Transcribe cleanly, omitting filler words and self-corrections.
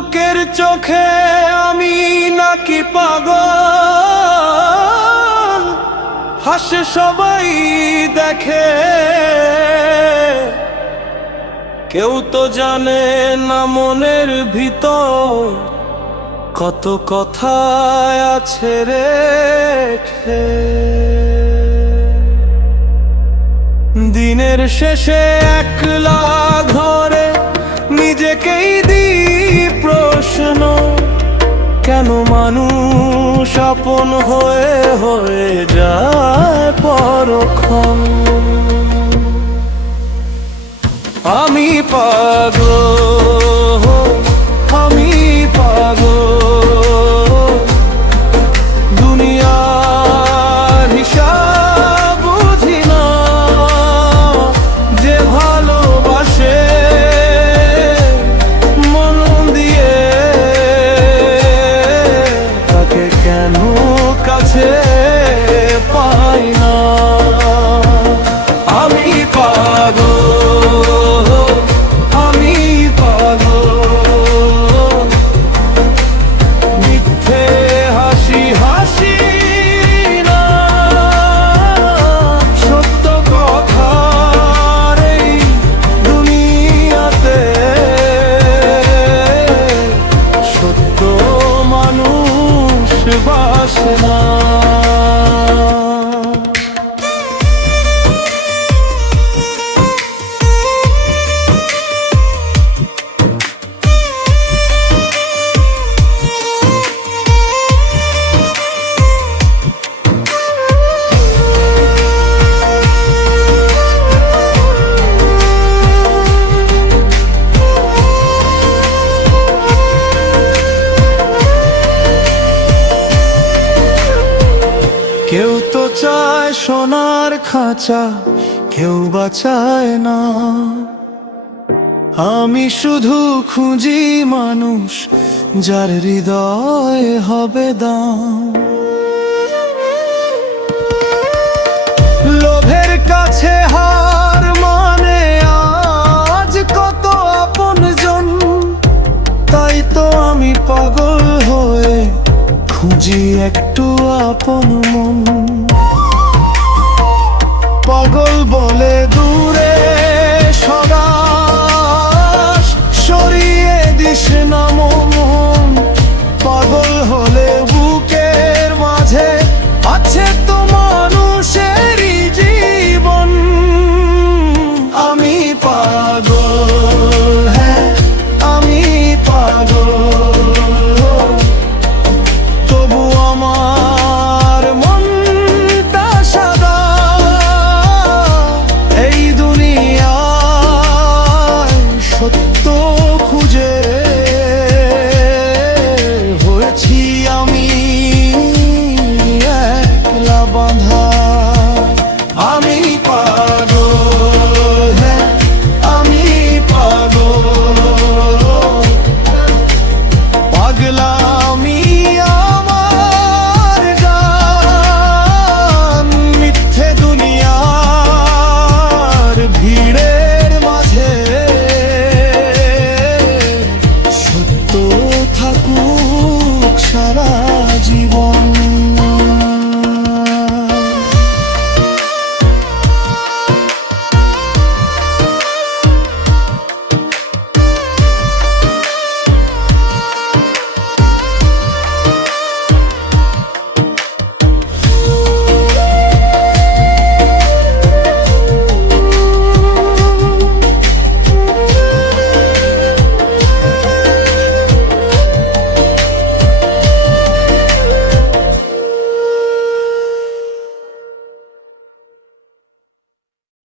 লোকের চোখে আমি নাকি পাগল, হাসে সবাই দেখে, কেউ তো জানে না মনের ভিতর কত কথা আছে রেখে। দিনের শেষে একলা ঘরে নিজেকেই দিই প্রশ্ন, কেন মানুষ আপন হয়ে হয়ে যায় পরক্ষণ। আমি পাগল, আমি পাগল, দুনিয়ার হিসাব বুঝি না। যে ভালোবাসে মন দিয়ে তাকে কেন কাছে পাই না। আমি পাগল, আমি পাগল, মিথ্যে হাসি হাসি না, সত্য কথার এই দুনিয়াতে সত্য মানুষ বাসে না। কেউ তো চায় সোনার খাঁচা, কেউ বা চায় না। আমি শুধু খুঁজি মানুষ যার হৃদয় হবে দাম। লোভের কাছে হার মানে আজ কত আপনজন, তাই তো আমি পাগল হয়ে খুঁজি একটু আপন মন। পাগল বলে দূরে সদা সরিয়ে দিস না মন।